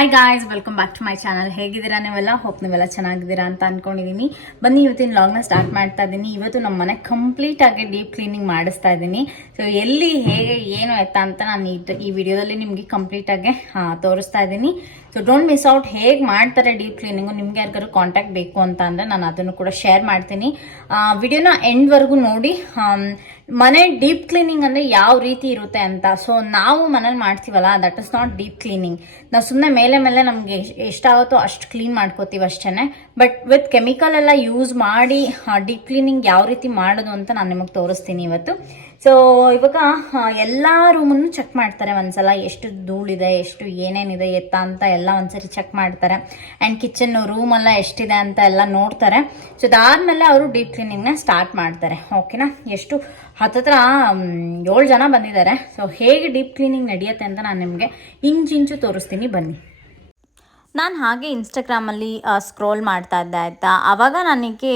Hi guys, welcome back to my channel. ಹೇಗಿದ್ದೀರಾ ನೀವೆಲ್ಲ? Hope ನೀವೆಲ್ಲ ಚೆನ್ನಾಗಿದ್ದೀರಾ ಅಂತ ಅಂದ್ಕೊಂಡಿದ್ದೀನಿ. ಬನ್ನಿ ಇವತ್ತಿನ ಲಾಗ್ನ ಸ್ಟಾರ್ಟ್ ಮಾಡ್ತಾ ಇದ್ದೀನಿ. ಇವತ್ತು ನಮ್ಮ ಮನೆ ಕಂಪ್ಲೀಟಾಗಿ ಡೀಪ್ ಕ್ಲೀನಿಂಗ್ ಮಾಡಿಸ್ತಾ ಇದ್ದೀನಿ. ಸೊ ಎಲ್ಲಿ ಹೇಗೆ ಏನು ಎತ್ತ ಅಂತ ನಾನು ಈ ವಿಡಿಯೋದಲ್ಲಿ ನಿಮಗೆ ಕಂಪ್ಲೀಟಾಗಿ ತೋರಿಸ್ತಾ ಇದ್ದೀನಿ. So don't miss out. ಹೇಗೆ ಮಾಡ್ತಾರೆ ಡೀಪ್ ಕ್ಲೀನಿಂಗು, ನಿಮ್ಗೆ ಯಾರಿಗಾರು ಕಾಂಟ್ಯಾಕ್ಟ್ ಬೇಕು ಅಂತ ಅಂದರೆ ನಾನು ಅದನ್ನು ಕೂಡ ಶೇರ್ ಮಾಡ್ತೀನಿ. ವಿಡಿಯೋನ ಎಂಡ್ವರೆಗೂ ನೋಡಿ. ಮನೆ ಡೀಪ್ ಕ್ಲೀನಿಂಗ್ ಅಂದರೆ ಯಾವ ರೀತಿ ಇರುತ್ತೆ ಅಂತ. ಸೊ ನಾವು ಮನೇಲಿ ಮಾಡ್ತೀವಲ್ಲ, that is not deep cleaning. ನಾವು ಸುಮ್ಮನೆ ಮೇಲೆ ನಮಗೆ ಎಷ್ಟಾಗುತ್ತೋ ಅಷ್ಟು ಕ್ಲೀನ್ ಮಾಡ್ಕೋತೀವಿ ಅಷ್ಟೇ. ಬಟ್ ವಿತ್ ಕೆಮಿಕಲ್ ಎಲ್ಲ ಯೂಸ್ ಮಾಡಿ ಡೀಪ್ ಕ್ಲೀನಿಂಗ್ ಯಾವ ರೀತಿ ಮಾಡೋದು ಅಂತ ನಾನು ನಿಮಗೆ ತೋರಿಸ್ತೀನಿ ಇವತ್ತು. ಸೊ ಇವಾಗ ಎಲ್ಲ ರೂಮನ್ನು ಚೆಕ್ ಮಾಡ್ತಾರೆ ಒಂದ್ಸಲ. ಎಷ್ಟು ಧೂಳಿದೆ, ಎಷ್ಟು ಏನೇನಿದೆ ಎತ್ತ ಅಂತ ಎಲ್ಲ ಒಂದ್ಸರಿ ಚೆಕ್ ಮಾಡ್ತಾರೆ. ಆ್ಯಂಡ್ ಕಿಚನ್ ರೂಮೆಲ್ಲ ಎಷ್ಟಿದೆ ಅಂತ ಎಲ್ಲ ನೋಡ್ತಾರೆ. ಸೊ ಅದಾದಮೇಲೆ ಅವರು ಡೀಪ್ ಕ್ಲೀನಿಂಗ್ನ ಸ್ಟಾರ್ಟ್ ಮಾಡ್ತಾರೆ. ಓಕೆನಾ? ಎಷ್ಟು ಹತ್ತತ್ರ 7 ಜನ ಬಂದಿದ್ದಾರೆ. ಸೊ ಹೇಗೆ ಡೀಪ್ ಕ್ಲೀನಿಂಗ್ ನಡೆಯುತ್ತೆ ಅಂತ ನಾನು ನಿಮಗೆ ಇಂಚಿಂಚು ತೋರಿಸ್ತೀನಿ, ಬನ್ನಿ. ನಾನು ಹಾಗೆ ಇನ್ಸ್ಟಾಗ್ರಾಮಲ್ಲಿ ಸ್ಕ್ರೋಲ್ ಮಾಡ್ತಾ ಇದ್ದೆ, ಆಯಿತಾ. ಆವಾಗ ನನಗೆ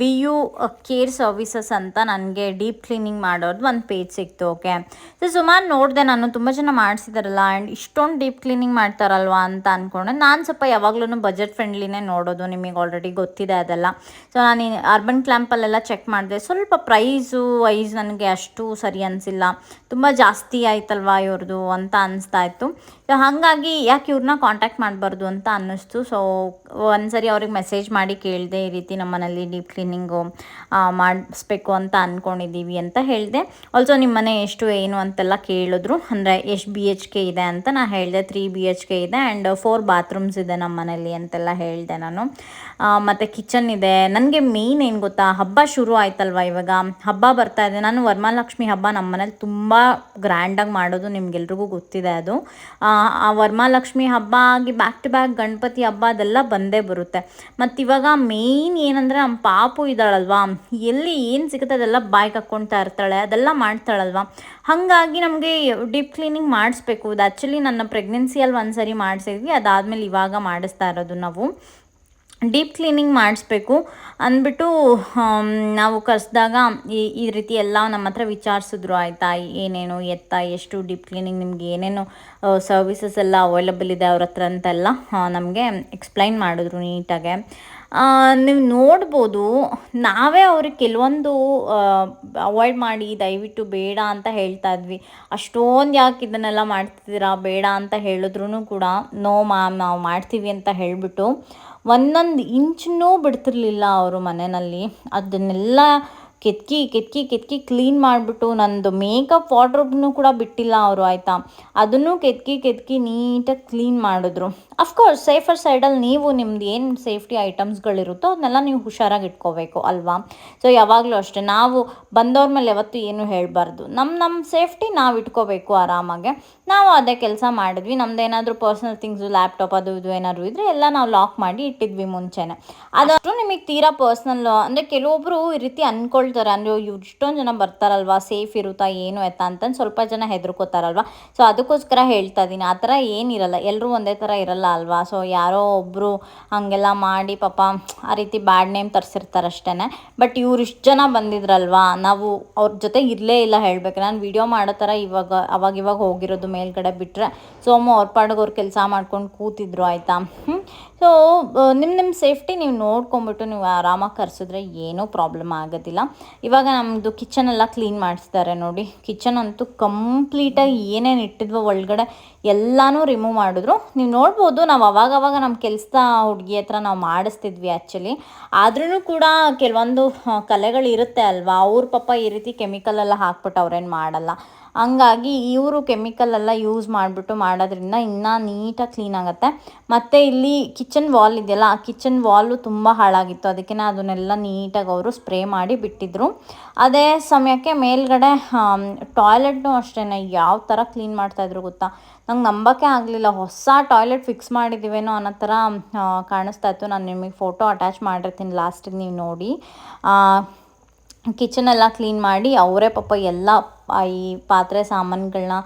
vucareservices ಅಂತ ನನಗೆ ಡೀಪ್ ಕ್ಲೀನಿಂಗ್ ಮಾಡೋದು ಒಂದು ಪೇಜ್ ಸಿಕ್ತು. ಓಕೆ, ಸೊ ಸುಮಾರು ನೋಡಿದೆ ನಾನು, ತುಂಬ ಜನ ಮಾಡಿಸಿದಾರಲ್ಲ. ಆ್ಯಂಡ್ ಇಷ್ಟೊಂದು ಡೀಪ್ ಕ್ಲೀನಿಂಗ್ ಮಾಡ್ತಾರಲ್ವ ಅಂತ ಅಂದ್ಕೊಂಡೆ. ನಾನು ಸ್ವಲ್ಪ ಯಾವಾಗಲೂ ಬಜೆಟ್ ಫ್ರೆಂಡ್ಲಿನೇ ನೋಡೋದು, ನಿಮಗೆ ಆಲ್ರೆಡಿ ಗೊತ್ತಿದೆ ಅದೆಲ್ಲ. ಸೊ ನಾನು ಅರ್ಬನ್ ಕ್ಲ್ಯಾಂಪಲ್ಲೆಲ್ಲ ಚೆಕ್ ಮಾಡಿದೆ. ಸ್ವಲ್ಪ ಪ್ರೈಸು ವೈಸ್ ನನಗೆ ಅಷ್ಟು ಸರಿ ಅನಿಸಿಲ್ಲ, ತುಂಬ ಜಾಸ್ತಿ ಆಯ್ತಲ್ವ ಇವ್ರದ್ದು ಅಂತ ಅನಿಸ್ತಾ ಇತ್ತು. ಸೊ ಹಾಗಾಗಿ ಯಾಕೆ ಇವ್ರನ್ನ ಕಾಂಟ್ಯಾಕ್ಟ್ ಮಾಡಬಾರ್ದು ಅಂತ ಅನ್ನಿಸ್ತು. ಸೊ ಒಂದ್ಸರಿ ಅವ್ರಿಗೆ ಮೆಸೇಜ್ ಮಾಡಿ ಕೇಳಿದೆ, ಈ ರೀತಿ ನಮ್ಮ ಮನೇಲಿ ಡೀಪ್ ಕ್ಲೀನಿಂಗು ಮಾಡಿಸ್ಬೇಕು ಅಂತ ಅಂದ್ಕೊಂಡಿದ್ದೀವಿ ಅಂತ ಹೇಳಿದೆ. ಆಲ್ಸೋ ನಿಮ್ಮ ಮನೆ ಎಷ್ಟು ಏನು ಅಂತೆಲ್ಲ ಕೇಳಿದ್ರು. ಅಂದರೆ ಎಷ್ಟು BHK ಇದೆ ಅಂತ ನಾನು ಹೇಳಿದೆ. 3 BHK ಇದೆ ಆ್ಯಂಡ್ 4 ಬಾತ್ರೂಮ್ಸ್ ಇದೆ ನಮ್ಮ ಮನೇಲಿ ಅಂತೆಲ್ಲ ಹೇಳಿದೆ ನಾನು. ಮತ್ತು ಕಿಚನ್ ಇದೆ. ನನಗೆ ಮೇಯ್ನ್ ಏನು ಗೊತ್ತಾ, ಹಬ್ಬ ಶುರು ಆಯ್ತಲ್ವ, ಇವಾಗ ಹಬ್ಬ ಬರ್ತಾ ಇದೆ. ನಾನು ವರಮಹಾಲಕ್ಷ್ಮಿ ಹಬ್ಬ ನಮ್ಮ ಮನೇಲಿ ತುಂಬ ಗ್ರ್ಯಾಂಡಾಗಿ ಮಾಡೋದು, ನಿಮ್ಗೆಲ್ರಿಗೂ ಗೊತ್ತಿದೆ ಅದು. ಆ ವರಮಹಾಲಕ್ಷ್ಮಿ ಹಬ್ಬ ಆಗಿ ಬ್ಯಾಕ್ ಟು ಬ್ಯಾಕ್ ಗಣಪತಿ ಹಬ್ಬ ಅದೆಲ್ಲ ಬಂದೇ ಬರುತ್ತೆ. ಮತ್ತು ಇವಾಗ ಮೇಯ್ನ್ ಏನಂದರೆ ನಮ್ಮ ಪಾಪು ಇದ್ದಾಳಲ್ವಾ, ಎಲ್ಲಿ ಏನು ಸಿಗುತ್ತೆ ಅದೆಲ್ಲ ಬಾಯ್ಗೆ ಹಾಕ್ಕೊಳ್ತಾ ಇರ್ತಾಳೆ, ಅದೆಲ್ಲ ಮಾಡ್ತಾಳಲ್ವ. ಹಾಗಾಗಿ ನಮಗೆ ಡೀಪ್ ಕ್ಲೀನಿಂಗ್ ಮಾಡಿಸ್ಬೇಕು. ಅದು ಆ್ಯಕ್ಚುಲಿ ನನ್ನ ಪ್ರೆಗ್ನೆನ್ಸಿಯಲ್ಲಿ ಒಂದ್ಸರಿ ಮಾಡಿಸಿದ್ವಿ, ಅದಾದಮೇಲೆ ಇವಾಗ ಮಾಡಿಸ್ತಾ ಇರೋದು ನಾವು. ಡೀಪ್ ಕ್ಲೀನಿಂಗ್ ಮಾಡಿಸ್ಬೇಕು ಅಂದ್ಬಿಟ್ಟು ನಾವು ಕರೆಸಿದಾಗ ಈ ರೀತಿ ಎಲ್ಲ ನಮ್ಮ ಹತ್ರ ವಿಚಾರಿಸಿದ್ರು, ಆಯಿತಾ. ಏನೇನು ಎತ್ತ ಎಷ್ಟು ಡೀಪ್ ಕ್ಲೀನಿಂಗ್, ನಿಮ್ಗೆ ಏನೇನು ಸರ್ವಿಸಸ್ ಎಲ್ಲ ಅವೈಲಬಲ್ ಇದೆ ಅವ್ರ ಹತ್ರ ಅಂತೆಲ್ಲ ನಮಗೆ ಎಕ್ಸ್ಪ್ಲೈನ್ ಮಾಡಿದ್ರು ನೀಟಾಗೆ. ನೀವು ನೋಡ್ಬೋದು, ನಾವೇ ಅವ್ರಿಗೆ ಕೆಲವೊಂದು ಅವಾಯ್ಡ್ ಮಾಡಿ ದಯವಿಟ್ಟು ಬೇಡ ಅಂತ ಹೇಳ್ತಾ ಇದ್ವಿ. ಅಷ್ಟೊಂದು ಯಾಕೆ ಇದನ್ನೆಲ್ಲ ಮಾಡ್ತಿದ್ದೀರಾ, ಬೇಡ ಅಂತ ಹೇಳಿದ್ರು ಕೂಡ ನೋ ಮ್ಯಾಮ್ ನಾವು ಮಾಡ್ತೀವಿ ಅಂತ ಹೇಳಿಬಿಟ್ಟು ಒಂದೊಂದು ಇಂಚನ್ನೂ ಬಿಡ್ತಿರ್ಲಿಲ್ಲ ಅವರು ಮನೆಯಲ್ಲಿ. ಅದನ್ನೆಲ್ಲ ಕೆತ್ಕಿ ಕ್ಲೀನ್ ಮಾಡಿಬಿಟ್ಟು ನಂದು ಮೇಕಪ್ ವಾರ್ಡ್ರೋಬ್ನೂ ಕೂಡ ಬಿಟ್ಟಿಲ್ಲ ಅವರು, ಆಯಿತಾ. ಅದನ್ನು ಕೆತ್ಕಿ ನೀಟಾಗಿ ಕ್ಲೀನ್ ಮಾಡಿದ್ರು. ಅಫ್ಕೋರ್ಸ್ ಸೇಫರ್ ಸೈಡಲ್ಲಿ ನೀವು ನಿಮ್ದು ಏನು ಸೇಫ್ಟಿ ಐಟಮ್ಸ್ಗಳಿರುತ್ತೋ ಅದನ್ನೆಲ್ಲ ನೀವು ಹುಷಾರಾಗಿ ಇಟ್ಕೋಬೇಕು ಅಲ್ವಾ. ಸೊ ಯಾವಾಗಲೂ ಅಷ್ಟೇ, ನಾವು ಬಂದವ್ರ ಮೇಲೆ ಯಾವತ್ತೂ ಏನು ಹೇಳಬಾರ್ದು. ನಮ್ಮ ಸೇಫ್ಟಿ ನಾವು ಇಟ್ಕೋಬೇಕು ಆರಾಮಾಗೆ. ನಾವು ಅದೇ ಕೆಲಸ ಮಾಡಿದ್ವಿ. ನಮ್ಮದೇನಾದರೂ ಪರ್ಸ್ನಲ್ ಥಿಂಗ್ಸು, ಲ್ಯಾಪ್ಟಾಪ್ ಅದು ಇದು ಏನಾದರೂ ಇದ್ದರೆ ಎಲ್ಲ ನಾವು ಲಾಕ್ ಮಾಡಿ ಇಟ್ಟಿದ್ವಿ ಮುಂಚೆನೇ. ಅದಾದರೂ ನಿಮಗೆ ತೀರಾ ಪರ್ಸ್ನಲ್ ಅಂದರೆ ಕೆಲವೊಬ್ಬರು ಈ ರೀತಿ ಅಂದ್ಕೊಳ್ತಾರೆ, ಅಂದರೆ ಇವ್ರು ಇಷ್ಟೊಂದು ಜನ ಬರ್ತಾರಲ್ವ, ಸೇಫ್ ಇರುತ್ತಾ ಏನು ಎತ್ತ ಅಂತಂದು ಸ್ವಲ್ಪ ಜನ ಹೆದರ್ಕೋತಾರಲ್ವ. ಸೊ ಅದಕ್ಕೋಸ್ಕರ ಹೇಳ್ತಾ ಇದ್ದೀನಿ, ಆ ಥರ ಏನಿರಲ್ಲ, ಎಲ್ಲರೂ ಒಂದೇ ಥರ ಇರಲ್ಲ ಅಲ್ವಾ. ಸೊ ಯಾರೋ ಒಬ್ಬರು ಹಾಗೆಲ್ಲ ಮಾಡಿ ಪಾಪ ಆ ರೀತಿ ಬ್ಯಾಡ್ ನೇಮ್ ತರಿಸಿರ್ತಾರೆ ಅಷ್ಟೇ. ಬಟ್ ಇವ್ರು ಇಷ್ಟು ಜನ ಬಂದಿದ್ರಲ್ವಾ, ನಾವು ಅವ್ರ ಜೊತೆ ಇರಲೇ ಇಲ್ಲ ಹೇಳಬೇಕು. ನಾನು ವಿಡಿಯೋ ಮಾಡೋ ಥರ ಅವಾಗ ಹೋಗಿರೋದು ಮೇಲ್ಗಡೆ ಬಿಟ್ಟರೆ. ಸೋಮು ಅವ್ರ ಪಾಡಿಗೆ ಅವ್ರು ಕೆಲಸ ಮಾಡ್ಕೊಂಡು ಕೂತಿದ್ರು, ಆಯಿತಾ. ಸೊ ನಿಮ್ಮ ಸೇಫ್ಟಿ ನೀವು ನೋಡ್ಕೊಂಬಿಟ್ಟು ನೀವು ಆರಾಮಾಗಿ ಕರೆಸಿದ್ರೆ ಏನೂ ಪ್ರಾಬ್ಲಮ್ ಆಗೋದಿಲ್ಲ. ಇವಾಗ ನಮ್ಮದು ಕಿಚನ್ ಎಲ್ಲ ಕ್ಲೀನ್ ಮಾಡಿಸ್ತಾರೆ ನೋಡಿ. ಕಿಚನ್ ಅಂತೂ ಕಂಪ್ಲೀಟಾಗಿ ಏನೇನು ಇಟ್ಟಿದ್ವೋ ಒಳಗಡೆ ಎಲ್ಲನೂ ರಿಮೂವ್ ಮಾಡಿದ್ರು. ನೀವು ನೋಡ್ಬೋದು, ನಾವು ಅವಾಗವಾಗ ನಮ್ಮ ಕೆಲಸದ ಹುಡುಗಿ ಹತ್ರ ನಾವು ಮಾಡಿಸ್ತಿದ್ವಿ ಆ್ಯಕ್ಚುಲಿ. ಆದ್ರೂ ಕೂಡ ಕೆಲವೊಂದು ಕಲೆಗಳಿರುತ್ತೆ ಅಲ್ವಾ, ಅವ್ರ ಪಾಪ ಈ ರೀತಿ ಕೆಮಿಕಲೆಲ್ಲ ಹಾಕ್ಬಿಟ್ಟು ಅವ್ರೇನು ಮಾಡಲ್ಲ. ಹಂಗಾಗಿ ಇವರು ಕೆಮಿಕಲೆಲ್ಲ ಯೂಸ್ ಮಾಡಿಬಿಟ್ಟು ಮಾಡೋದ್ರಿಂದ ಇನ್ನೂ ನೀಟಾಗಿ ಕ್ಲೀನ್ ಆಗುತ್ತೆ. ಮತ್ತು ಇಲ್ಲಿ ಕಿಚನ್ ವಾಲ್ ಇದೆಯಲ್ಲ, ಆ ಕಿಚನ್ ವಾಲು ತುಂಬ ಹಾಳಾಗಿತ್ತು. ಅದಕ್ಕೆ ಅದನ್ನೆಲ್ಲ ನೀಟಾಗಿ ಅವರು ಸ್ಪ್ರೇ ಮಾಡಿ ಬಿಟ್ಟಿದ್ರು. ಅದೇ ಸಮಯಕ್ಕೆ ಮೇಲ್ಗಡೆ ಟಾಯ್ಲೆಟ್ನೂ ಅಷ್ಟೇ ಯಾವ ಥರ ಕ್ಲೀನ್ ಮಾಡ್ತಾಯಿದ್ರು ಗೊತ್ತಾ. ನಂಗೆ ನಂಬೋಕ್ಕೆ ಆಗಲಿಲ್ಲ, ಹೊಸ ಟಾಯ್ಲೆಟ್ ಫಿಕ್ಸ್ ಮಾಡಿದ್ದೀವೇನೋ ಅನ್ನೋ ಥರ ಕಾಣಿಸ್ತಾ ಇತ್ತು. ನಾನು ನಿಮಗೆ ಫೋಟೋ ಅಟ್ಯಾಚ್ ಮಾಡಿರ್ತೀನಿ ಲಾಸ್ಟಿಗೆ, ನೀವು ನೋಡಿ. ಕಿಚನೆಲ್ಲ ಕ್ಲೀನ್ ಮಾಡಿ ಅವರೇ ಪಾಪ ಎಲ್ಲ ಈ ಪಾತ್ರೆ ಸಾಮಾನುಗಳನ್ನ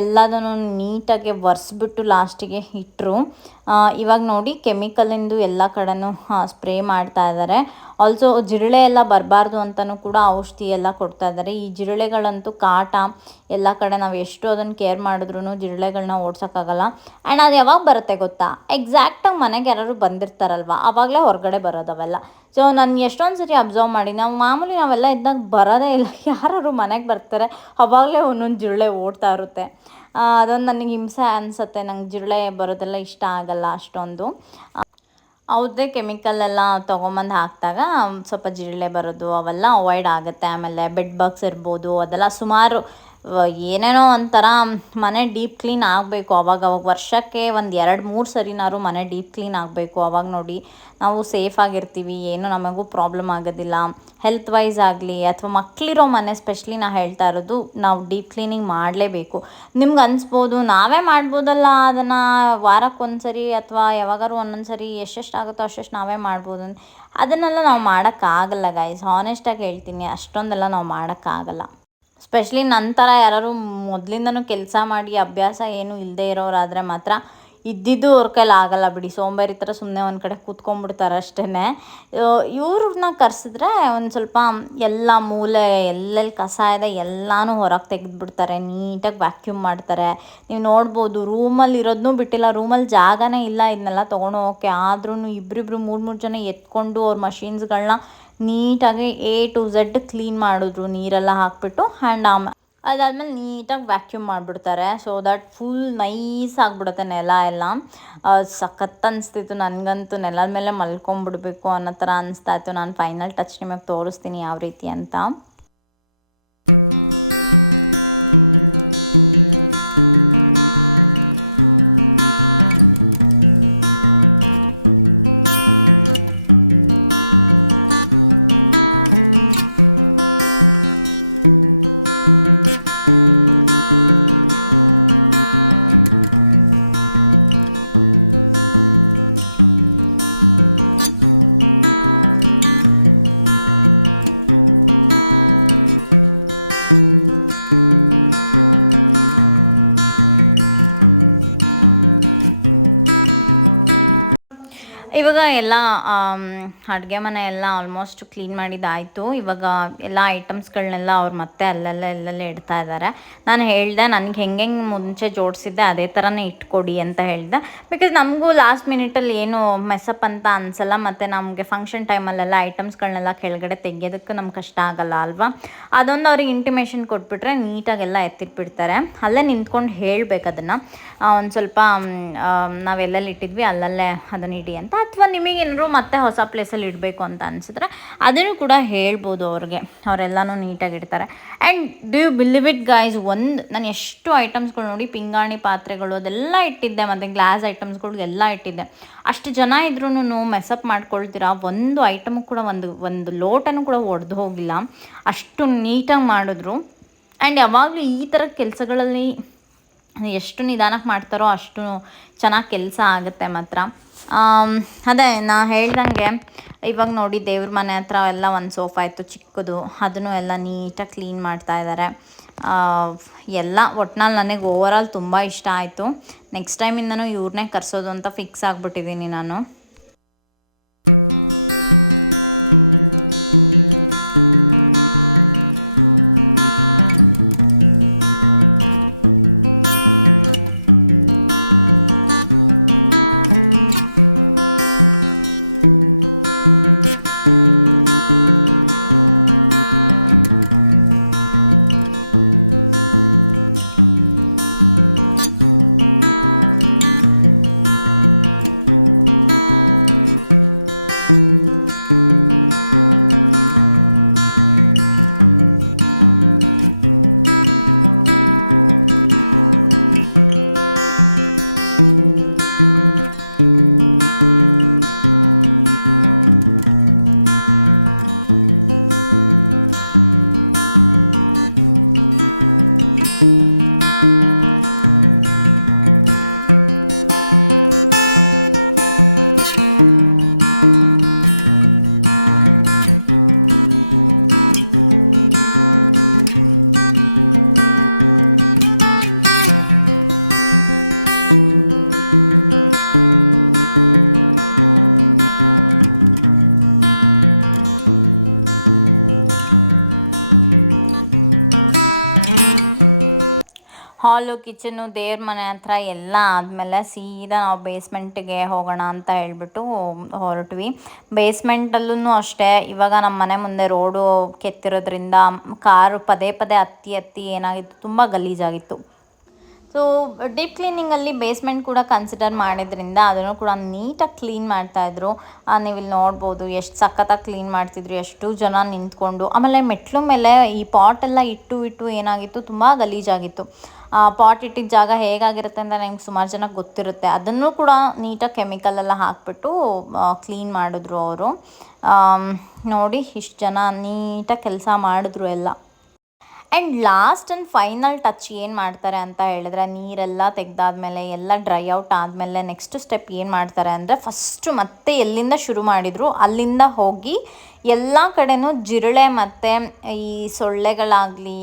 ಎಲ್ಲದನ್ನು ನೀಟಾಗಿ ಒರೆಸ್ಬಿಟ್ಟು ಲಾಸ್ಟಿಗೆ ಇಟ್ಟರು. ಇವಾಗ ನೋಡಿ ಕೆಮಿಕಲಿಂದು ಎಲ್ಲ ಕಡೆನೂ ಸ್ಪ್ರೇ ಮಾಡ್ತಾ ಇದ್ದಾರೆ. ಆಲ್ಸೋ ಜಿರಳೆ ಎಲ್ಲ ಬರಬಾರ್ದು ಅಂತಲೂ ಕೂಡ ಔಷಧಿ ಎಲ್ಲ ಕೊಡ್ತಾ ಇದ್ದಾರೆ. ಈ ಜಿರಳೆಗಳಂತೂ ಕಾಟ ಎಲ್ಲ ಕಡೆ ನಾವು ಎಷ್ಟು ಅದನ್ನು ಕೇರ್ ಮಾಡಿದ್ರೂ ಜಿರಳೆಗಳನ್ನ ಓಡ್ಸೋಕ್ಕಾಗಲ್ಲ. ಆ್ಯಂಡ್ ಅದು ಯಾವಾಗ ಬರುತ್ತೆ ಗೊತ್ತಾ, ಎಕ್ಸಾಕ್ಟಾಗಿ ಮನೆಗೆ ಯಾರಾದ್ರು ಬಂದಿರ್ತಾರಲ್ವ ಆವಾಗಲೇ ಹೊರಗಡೆ ಬರೋದು ಅವೆಲ್ಲ. ಸೊ ನಾನು ಎಷ್ಟೊಂದು ಸರಿ ಅಬ್ಸರ್ವ್ ಮಾಡಿ, ಮಾಮೂಲಿ ನಾವೆಲ್ಲ ಇದ್ದಾಗ ಬರೋದೇ ಇಲ್ಲ, ಯಾರಾದ್ರು ಮನೆಗೆ ಬರ್ತಾರೆ ಅವಾಗಲೇ ಒಂದೊಂದು ಜಿರಳೆ ಓಡ್ತಾ ಇರುತ್ತೆ. ಅದೊಂದು ನನಗೆ ಹಿಂಸೆ ಅನಿಸುತ್ತೆ. ನಂಗೆ ಜಿರಳೆ ಬರೋದೆಲ್ಲ ಇಷ್ಟ ಆಗಲ್ಲ ಅಷ್ಟೊಂದು. ಅವ್ರದ್ದೇ ಕೆಮಿಕಲ್ ಎಲ್ಲ ತೊಗೊಂಬಂದು ಹಾಕಿದಾಗ ಸ್ವಲ್ಪ ಜಿರಳೆ ಬರೋದು ಅವೆಲ್ಲ ಅವಾಯ್ಡ್ ಆಗುತ್ತೆ. ಆಮೇಲೆ ಬೆಡ್ ಬಗ್ಸ್ ಇರ್ಬೋದು, ಅದೆಲ್ಲ ಸುಮಾರು ಏನೇನೋ ಒಂಥರ ಮನೆ ಡೀಪ್ ಕ್ಲೀನ್ ಆಗಬೇಕು. ಅವಾಗ ವರ್ಷಕ್ಕೆ ಒಂದು 2-3 ಸರಿನಾದ್ರು ಮನೆ ಡೀಪ್ ಕ್ಲೀನ್ ಆಗಬೇಕು. ಅವಾಗ ನೋಡಿ ನಾವು ಸೇಫಾಗಿರ್ತೀವಿ, ಏನು ನಮಗೂ ಪ್ರಾಬ್ಲಮ್ ಆಗೋದಿಲ್ಲ. ಹೆಲ್ತ್ ವೈಸ್ ಆಗಲಿ ಅಥವಾ ಮಕ್ಕಳಿರೋ ಮನೆ ಸ್ಪೆಷಲಿ ನಾ ಹೇಳ್ತಾ ಇರೋದು, ನಾವು ಡೀಪ್ ಕ್ಲೀನಿಂಗ್ ಮಾಡಲೇಬೇಕು. ನಿಮ್ಗೆ ಅನಿಸ್ಬೋದು ನಾವೇ ಮಾಡ್ಬೋದಲ್ಲ ಅದನ್ನು ವಾರಕ್ಕೊಂದು ಸರಿ ಅಥವಾ ಯಾವಾಗಾದ್ರು ಒಂದೊಂದು ಸರಿ ಎಷ್ಟೆಷ್ಟಾಗುತ್ತೋ ಅಷ್ಟೆಷ್ಟು ನಾವೇ ಮಾಡ್ಬೋದು. ಅದನ್ನೆಲ್ಲ ನಾವು ಮಾಡೋಕ್ಕಾಗಲ್ಲ ಗೈಸ್, ಹಾನೆಸ್ಟಾಗಿ ಹೇಳ್ತೀನಿ, ಅಷ್ಟೊಂದೆಲ್ಲ ನಾವು ಮಾಡೋಕ್ಕಾಗಲ್ಲ. ಸ್ಪೆಷಲಿ ನಂತರ ಯಾರಾದ್ರು ಮೊದಲಿಂದನೂ ಕೆಲಸ ಮಾಡಿ ಅಭ್ಯಾಸ ಏನೂ ಇಲ್ಲದೆ ಇರೋರಾದರೆ ಮಾತ್ರ ಇದ್ದಿದ್ದು ಅವ್ರ ಕೈಲಿ ಆಗಲ್ಲ ಬಿಡಿ. ಸೋಂಬೇರಿ ಥರ ಸುಮ್ಮನೆ ಒಂದು ಕಡೆ ಕೂತ್ಕೊಂಡ್ಬಿಡ್ತಾರೆ ಅಷ್ಟೇ. ಇವ್ರನ್ನ ಕರೆಸಿದ್ರೆ ಒಂದು ಸ್ವಲ್ಪ ಎಲ್ಲ ಮೂಲೆ ಎಲ್ಲೆಲ್ಲಿ ಕಸ ಇದೆ ಎಲ್ಲನೂ ಹೊರಗೆ ತೆಗೆದುಬಿಡ್ತಾರೆ, ನೀಟಾಗಿ ವ್ಯಾಕ್ಯೂಮ್ ಮಾಡ್ತಾರೆ. ನೀವು ನೋಡ್ಬೋದು ರೂಮಲ್ಲಿ ಇರೋದನ್ನೂ ಬಿಟ್ಟಿಲ್ಲ, ರೂಮಲ್ಲಿ ಜಾಗನೇ ಇಲ್ಲ ಇದನ್ನೆಲ್ಲ ತೊಗೊಂಡು ಹೋಗೋಕ್ಕೆ. ಆದ್ರೂ ಇಬ್ಬರಿಬ್ರು 3 ಜನ ಎತ್ಕೊಂಡು ಅವ್ರ ಮಷೀನ್ಸ್ಗಳನ್ನ ನೀಟಾಗಿ A to Z ಕ್ಲೀನ್ ಮಾಡಿದ್ರು, ನೀರೆಲ್ಲ ಹಾಕಿಬಿಟ್ಟು. ಆ್ಯಂಡ್ ಅದಾದಮೇಲೆ ನೀಟಾಗಿ ವ್ಯಾಕ್ಯೂಮ್ ಮಾಡಿಬಿಡ್ತಾರೆ. ಸೊ ದಟ್ ಫುಲ್ ನೈಸ್ ಆಗಿಬಿಡುತ್ತೆ ನೆಲ ಎಲ್ಲ. ಸಖತ್ ಅನಿಸ್ತಿತ್ತು ನನಗಂತೂ, ನೆಲದ ಮೇಲೆ ಮಲ್ಕೊಂಬಿಡ್ಬೇಕು ಅನ್ನೋ ಥರ ಅನಿಸ್ತಾ ಇತ್ತು. ನಾನು ಫೈನಲ್ ಟಚ್ ನಿಮಗೆ ತೋರಿಸ್ತೀನಿ ಯಾವ ರೀತಿ ಅಂತ. ಇವಾಗ ಎಲ್ಲ ಅಡುಗೆ ಮನೆ ಎಲ್ಲ ಆಲ್ಮೋಸ್ಟ್ ಕ್ಲೀನ್ ಮಾಡಿದ್ದಾಯಿತು. ಇವಾಗ ಎಲ್ಲ ಐಟಮ್ಸ್ಗಳನ್ನೆಲ್ಲ ಅವ್ರು ಮತ್ತೆ ಅಲ್ಲಲ್ಲೇ ಇಡ್ತಾ ಇದ್ದಾರೆ. ನಾನು ಹೇಳಿದೆ ನನಗೆ ಹೆಂಗೆ ಮುಂಚೆ ಜೋಡಿಸಿದ್ದೆ ಅದೇ ಥರನೇ ಇಟ್ಕೊಡಿ ಅಂತ ಹೇಳಿದೆ. ಬಿಕಾಸ್ ನಮಗೂ ಲಾಸ್ಟ್ ಮಿನಿಟಲ್ಲಿ ಏನು ಮೆಸಪ್ ಅಂತ ಅನಿಸಲ್ಲ, ಮತ್ತು ನಮಗೆ ಫಂಕ್ಷನ್ ಟೈಮಲ್ಲೆಲ್ಲ ಐಟಮ್ಸ್ಗಳನ್ನೆಲ್ಲ ಕೆಳಗಡೆ ತೆಗೆಯೋದಕ್ಕೆ ನಮ್ಗೆ ಕಷ್ಟ ಆಗಲ್ಲ ಅಲ್ವಾ. ಅದೊಂದು ಅವ್ರಿಗೆ ಇಂಟಿಮೇಷನ್ ಕೊಟ್ಬಿಟ್ರೆ ನೀಟಾಗೆಲ್ಲ ಎತ್ತಿಟ್ಬಿಡ್ತಾರೆ. ಅಲ್ಲೇ ನಿಂತ್ಕೊಂಡು ಹೇಳ್ಬೇಕು ಅದನ್ನು, ಒಂದು ಸ್ವಲ್ಪ ನಾವೆಲ್ಲೆಲ್ಲಿ ಇಟ್ಟಿದ್ವಿ ಅಲ್ಲಲ್ಲೇ ಅದನ್ನು ಇಡಿ ಅಂತ. ಅಥವಾ ನಿಮಗೇನಾದ್ರು ಮತ್ತೆ ಹೊಸ ಪ್ಲೇಸಲ್ಲಿ ಇಡಬೇಕು ಅಂತ ಅನಿಸಿದ್ರೆ ಅದನ್ನು ಕೂಡ ಹೇಳ್ಬೋದು ಅವ್ರಿಗೆ, ಅವರೆಲ್ಲನೂ ನೀಟಾಗಿ ಇಡ್ತಾರೆ. And do you believe it guys, ನಾನು ಎಷ್ಟು ಐಟಮ್ಸ್ಗಳು ನೋಡಿ, ಪಿಂಗಾಣಿ ಪಾತ್ರೆಗಳು ಅದೆಲ್ಲ ಇಟ್ಟಿದ್ದೆ, ಮತ್ತು ಗ್ಲಾಸ್ ಐಟಮ್ಸ್ಗಳು ಎಲ್ಲ ಇಟ್ಟಿದ್ದೆ. ಅಷ್ಟು ಜನ ಇದ್ರೂ ಮೆಸಪ್ ಮಾಡ್ಕೊಳ್ತೀರಾ, ಒಂದು ಐಟಮು ಕೂಡ ಒಂದು ಲೋಟನೂ ಕೂಡ ಒಡೆದು ಹೋಗಿಲ್ಲ, ಅಷ್ಟು ನೀಟಾಗಿ ಮಾಡಿದ್ರು. ಆ್ಯಂಡ್ ಯಾವಾಗಲೂ ಈ ಥರ ಕೆಲಸಗಳಲ್ಲಿ ಎಷ್ಟು ನಿಧಾನಕ್ಕೆ ಮಾಡ್ತಾರೋ ಅಷ್ಟು ಚೆನ್ನಾಗಿ ಕೆಲಸ ಆಗುತ್ತೆ ಮಾತ್ರ. ಅದೇ ನಾ ಹೇಳ್ದಂಗೆ ಇವಾಗ ನೋಡಿ ದೇವ್ರ ಮನೆ ಹತ್ರ ಎಲ್ಲ ಒಂದು ಸೋಫಾ ಇತ್ತು ಚಿಕ್ಕದು, ಅದನ್ನು ಎಲ್ಲ ನೀಟಾಗಿ ಕ್ಲೀನ್ ಮಾಡ್ತಾ ಇದ್ದಾರೆ. ಎಲ್ಲ ಒಟ್ನಲ್ಲಿ ನನಗೆ ಓವರಾಲ್ ತುಂಬ ಇಷ್ಟ ಆಯಿತು. ನೆಕ್ಸ್ಟ್ ಟೈಮಿಂದನೂ ಇವ್ರನ್ನೇ ಕರೆಸೋದು ಅಂತ ಫಿಕ್ಸ್ ಆಗಿಬಿಟ್ಟಿದ್ದೀನಿ ನಾನು. ಹಾಲು ಕಿಚನು ದೇವ್ರ ಮನೆ ಹತ್ರ ಎಲ್ಲ ಆದಮೇಲೆ ಸೀದಾ ನಾವು ಬೇಸ್ಮೆಂಟಿಗೆ ಹೋಗೋಣ ಅಂತ ಹೇಳ್ಬಿಟ್ಟು ಹೊರಟ್ವಿ. ಬೇಸ್ಮೆಂಟಲ್ಲೂ ಅಷ್ಟೇ, ಇವಾಗ ನಮ್ಮ ಮನೆ ಮುಂದೆ ರೋಡು ಕೆತ್ತಿರೋದ್ರಿಂದ ಕಾರು ಪದೇ ಪದೇ ಹತ್ತಿ ಏನಾಗಿತ್ತು, ತುಂಬ ಗಲೀಜಾಗಿತ್ತು. ಸೊ ಡೀಪ್ ಕ್ಲೀನಿಂಗಲ್ಲಿ ಬೇಸ್ಮೆಂಟ್ ಕೂಡ ಕನ್ಸಿಡರ್ ಮಾಡಿದ್ರಿಂದ ಅದನ್ನು ಕೂಡ ನೀಟಾಗಿ ಕ್ಲೀನ್ ಮಾಡ್ತಾಯಿದ್ರು. ನೀವು ಇಲ್ಲಿ ನೋಡ್ಬೋದು ಎಷ್ಟು ಸಖತ್ತಾಗಿ ಕ್ಲೀನ್ ಮಾಡ್ತಿದ್ರು, ಎಷ್ಟು ಜನ ನಿಂತ್ಕೊಂಡು. ಆಮೇಲೆ ಮೆಟ್ಲು ಮೇಲೆ ಈ ಪಾಟೆಲ್ಲ ಇಟ್ಟು ಏನಾಗಿತ್ತು, ತುಂಬ ಗಲೀಜಾಗಿತ್ತು. ಪಾಟ್ ಇಟ್ಟಿದ್ದ ಜಾಗ ಹೇಗಾಗಿರುತ್ತೆ ಅಂತ ನಂಗೆ ಸುಮಾರು ಜನಕ್ಕೆ ಗೊತ್ತಿರುತ್ತೆ. ಅದನ್ನು ಕೂಡ ನೀಟಾಗಿ ಕೆಮಿಕಲೆಲ್ಲ ಹಾಕಿಬಿಟ್ಟು ಕ್ಲೀನ್ ಮಾಡಿದ್ರು ಅವರು. ನೋಡಿ ಇಷ್ಟು ಜನ ನೀಟಾಗಿ ಕೆಲಸ ಮಾಡಿದ್ರು ಎಲ್ಲ. And last and final touch ಏನು ಮಾಡ್ತಾರೆ ಅಂತ ಹೇಳಿದ್ರೆ, ನೀರೆಲ್ಲ ತೆಗೆದಾದ್ಮೇಲೆ ಎಲ್ಲ ಡ್ರೈ ಔಟ್ ಆದಮೇಲೆ ನೆಕ್ಸ್ಟ್ ಸ್ಟೆಪ್ ಏನು ಮಾಡ್ತಾರೆ ಅಂದರೆ, ಫಸ್ಟು ಮತ್ತೆ ಎಲ್ಲಿಂದ ಶುರು ಮಾಡಿದರು ಅಲ್ಲಿಂದ ಹೋಗಿ ಎಲ್ಲ ಕಡೆನೂ ಜಿರಳೆ ಮತ್ತು ಈ ಸೊಳ್ಳೆಗಳಾಗಲಿ,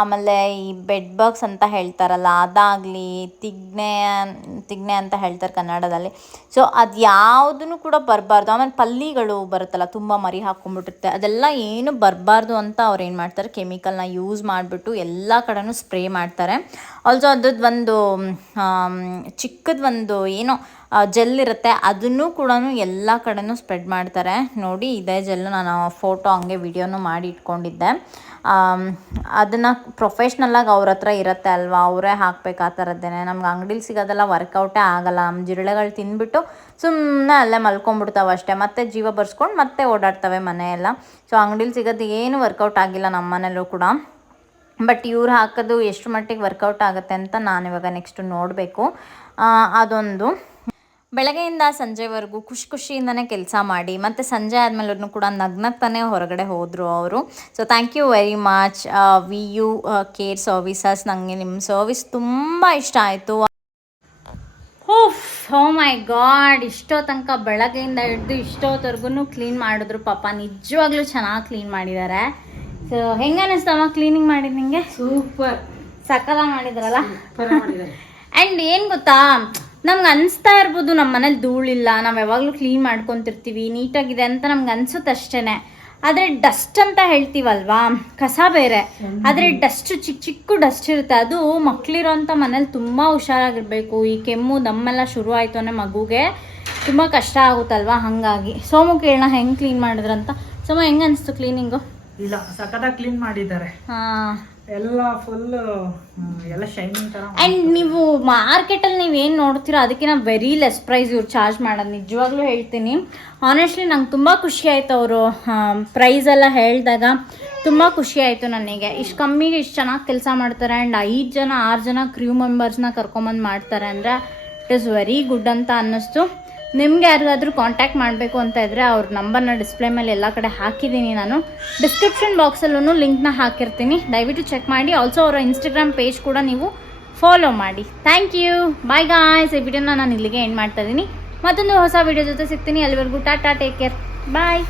ಆಮೇಲೆ ಈ ಬೆಡ್ ಬಗ್ಸ್ ಅಂತ ಹೇಳ್ತಾರಲ್ಲ ಅದಾಗಲಿ, ತಿಗ್ನೆ ಅಂತ ಹೇಳ್ತಾರೆ ಕನ್ನಡದಲ್ಲಿ. ಸೊ ಅದು ಯಾವುದೂ ಕೂಡ ಬರಬಾರ್ದು. ಆಮೇಲೆ ಪಲ್ಲಿಗಳು ಬರುತ್ತಲ್ಲ, ತುಂಬ ಮರಿ ಹಾಕ್ಕೊಂಡ್ಬಿಟ್ಟಿರುತ್ತೆ, ಅದೆಲ್ಲ ಏನು ಬರಬಾರ್ದು ಅಂತ ಅವ್ರು ಏನು ಮಾಡ್ತಾರೆ, ಕೆಮಿಕಲ್ನ ಯೂಸ್ ಮಾಡಿಬಿಟ್ಟು ಎಲ್ಲ ಕಡೆನೂ ಸ್ಪ್ರೇ ಮಾಡ್ತಾರೆ. ಆಲ್ಸೋ ಅದ್ರದ್ದು ಒಂದು ಚಿಕ್ಕದೊಂದು ಏನೋ ಜೆಲ್ ಇರುತ್ತೆ, ಅದನ್ನು ಕೂಡ ಎಲ್ಲ ಕಡೆನೂ ಸ್ಪ್ರೆಡ್ ಮಾಡ್ತಾರೆ. ನೋಡಿ ಇದೇ ಜೆಲ್ಲು ನಾನು ಫೋಟೋ ಹಂಗೆ ವಿಡಿಯೋನು ಮಾಡಿ ಇಟ್ಕೊಂಡಿದ್ದೆ. ಅದನ್ನು ಪ್ರೊಫೆಷ್ನಲ್ಲಾಗಿ ಅವ್ರ ಹತ್ರ ಇರುತ್ತೆ ಅಲ್ವಾ, ಅವರೇ ಹಾಕ್ಬೇಕು. ಆ ಥರದ್ದೇನೆ ನಮ್ಗೆ ಅಂಗಡೀಲಿ ಸಿಗೋದೆಲ್ಲ ವರ್ಕೌಟೇ ಆಗೋಲ್ಲ. ನಮ್ಮ ಜಿರಳೆಗಳು ತಿಂದ್ಬಿಟ್ಟು ಸುಮ್ಮನೆ ಅಲ್ಲೇ ಮಲ್ಕೊಂಡ್ಬಿಡ್ತಾವೆ ಅಷ್ಟೇ, ಮತ್ತೆ ಜೀವ ಬರ್ಸ್ಕೊಂಡು ಮತ್ತೆ ಓಡಾಡ್ತವೆ ಮನೆಯೆಲ್ಲ. ಸೊ ಅಂಗಡೀಲಿ ಸಿಗೋದು ಏನು ವರ್ಕೌಟ್ ಆಗಿಲ್ಲ ನಮ್ಮ ಮನೇಲೂ ಕೂಡ. ಬಟ್ ಇವ್ರು ಹಾಕೋದು ಎಷ್ಟು ಮಟ್ಟಿಗೆ ವರ್ಕೌಟ್ ಆಗುತ್ತೆ ಅಂತ ನಾನಿವಾಗ ನೆಕ್ಸ್ಟು ನೋಡಬೇಕು. ಅದೊಂದು ಬೆಳಗ್ಗೆಯಿಂದ ಸಂಜೆವರೆಗೂ ಖುಷಿಯಿಂದನೇ ಕೆಲಸ ಮಾಡಿ, ಮತ್ತು ಸಂಜೆ ಆದಮೇಲೂ ಕೂಡ ನಗ್ನಗ್ತಾನೆ ಹೊರಗಡೆ ಹೋದರು ಅವರು. So thank you very much vucareservices. ನನಗೆ ನಿಮ್ಮ ಸರ್ವಿಸ್ ತುಂಬ ಇಷ್ಟ ಆಯಿತು. ಓ ಮೈ ಗಾಡ್, ಇಷ್ಟೋ ತನಕ ಬೆಳಗ್ಗೆಯಿಂದ ಹಿಡಿದು ಇಷ್ಟೊತ್ತವರೆಗೂ ಕ್ಲೀನ್ ಮಾಡಿದ್ರು ಪಾಪ. ನಿಜವಾಗ್ಲೂ ಚೆನ್ನಾಗಿ ಕ್ಲೀನ್ ಮಾಡಿದ್ದಾರೆ. ಸೊ ಹೆಂಗೆ ಅನ್ನಿಸ್ತಮ್ಮ ಕ್ಲೀನಿಂಗ್ ಮಾಡಿದ್ದು ನಿಮಗೆ? ಸೂಪರ್, ಸಕ್ಕತ್ತಾಗಿ ಮಾಡಿದ್ರಲ್ಲ. ಆ್ಯಂಡ್ ಏನು ಗೊತ್ತಾ, ನಮ್ಗೆ ಅನಿಸ್ತಾ ಇರ್ಬೋದು ನಮ್ಮ ಮನೇಲಿ ಧೂಳಿಲ್ಲ, ನಾವು ಯಾವಾಗಲೂ ಕ್ಲೀನ್ ಮಾಡ್ಕೊತಿರ್ತೀವಿ, ನೀಟಾಗಿದೆ ಅಂತ ನಮ್ಗೆ ಅನ್ಸುತ್ತೆ ಅಷ್ಟೇ. ಆದರೆ ಡಸ್ಟ್ ಅಂತ ಹೇಳ್ತೀವಲ್ವಾ, ಕಸ ಬೇರೆ. ಆದರೆ ಡಸ್ಟ್ ಚಿಕ್ಕ ಡಸ್ಟ್ ಇರುತ್ತೆ, ಅದು ಮಕ್ಕಳಿರೋಂಥ ಮನೇಲಿ ತುಂಬ ಹುಷಾರಾಗಿರಬೇಕು. ಈ ಕೆಮ್ಮು ದಮ್ಮೆಲ್ಲ ಶುರು ಆಯಿತು ಅಂದರೆ ಮಗುಗೆ ತುಂಬ ಕಷ್ಟ ಆಗುತ್ತಲ್ವಾ. ಹಾಗಾಗಿ ಸೋಮು ಕೇಳೋಣ ಹೆಂಗೆ ಕ್ಲೀನ್ ಮಾಡಿದ್ರಂತ. ಸೋಮ ಹೆಂಗೆ ಅನಿಸ್ತು ಕ್ಲೀನಿಂಗು? ಇಲ್ಲ, ಸಖತ್ತಾಗಿ ಕ್ಲೀನ್ ಮಾಡಿದ್ದಾರೆ. ಎಲ್ಲ ಫುಲ್ ಎಲ್ಲ ಶೈನಿಂಗ್ ಥರ. ಆ್ಯಂಡ್ ನೀವು ಮಾರ್ಕೆಟಲ್ಲಿ ನೀವು ಏನು ನೋಡ್ತೀರೋ ಅದಕ್ಕಿಂತ ವೆರಿ ಲೆಸ್ ಪ್ರೈಸ್ ಇವ್ರು ಚಾರ್ಜ್ ಮಾಡೋದು. ನಿಜವಾಗ್ಲೂ ಹೇಳ್ತೀನಿ, ಆನೆಸ್ಟ್ಲಿ ನಂಗೆ ತುಂಬ ಖುಷಿ ಆಯಿತು. ಅವರು ಪ್ರೈಸ್ ಎಲ್ಲ ಹೇಳಿದಾಗ ತುಂಬ ಖುಷಿ ಆಯಿತು ನನಗೆ. ಇಷ್ಟು ಕಮ್ಮಿಗೆ ಇಷ್ಟು ಚೆನ್ನಾಗಿ ಕೆಲಸ ಮಾಡ್ತಾರೆ. ಆ್ಯಂಡ್ 6 ಜನ ಕ್ರ್ಯೂ ಮೆಂಬರ್ಸ್ನ ಕರ್ಕೊಂಬಂದು ಮಾಡ್ತಾರೆ ಅಂದರೆ ಇಟ್ ಈಸ್ ವೆರಿ ಗುಡ್ ಅಂತ ಅನ್ನಿಸ್ತು. ನಿಮ್ಗೆ ಯಾರಿಗಾದ್ರೂ ಕಾಂಟ್ಯಾಕ್ಟ್ ಮಾಡಬೇಕು ಅಂತ ಇದ್ದರೆ ಅವ್ರ ನಂಬರ್ನ ಡಿಸ್ಪ್ಲೇ ಮೇಲೆ ಎಲ್ಲ ಕಡೆ ಹಾಕಿದ್ದೀನಿ. ನಾನು ಡಿಸ್ಕ್ರಿಪ್ಷನ್ ಬಾಕ್ಸಲ್ಲೂ ಲಿಂಕ್ನ ಹಾಕಿರ್ತೀನಿ, ದಯವಿಟ್ಟು ಚೆಕ್ ಮಾಡಿ. ಆಲ್ಸೋ ಅವರ ಇನ್ಸ್ಟಾಗ್ರಾಮ್ ಪೇಜ್ ಕೂಡ ನೀವು ಫಾಲೋ ಮಾಡಿ. Thank you, bye guys. ಈ ವಿಡಿಯೋನ ನಾನು ಇಲ್ಲಿಗೆ ಎಂಡ್ ಮಾಡ್ತಾ ಇದ್ದೀನಿ. ಮತ್ತೊಂದು ಹೊಸ ವಿಡಿಯೋ ಜೊತೆ ಸಿಗ್ತೀನಿ. ಅಲ್ಲಿವರೆಗೂ ಟಾಟಾ, ಟೇಕ್ ಕೇರ್, ಬಾಯ್.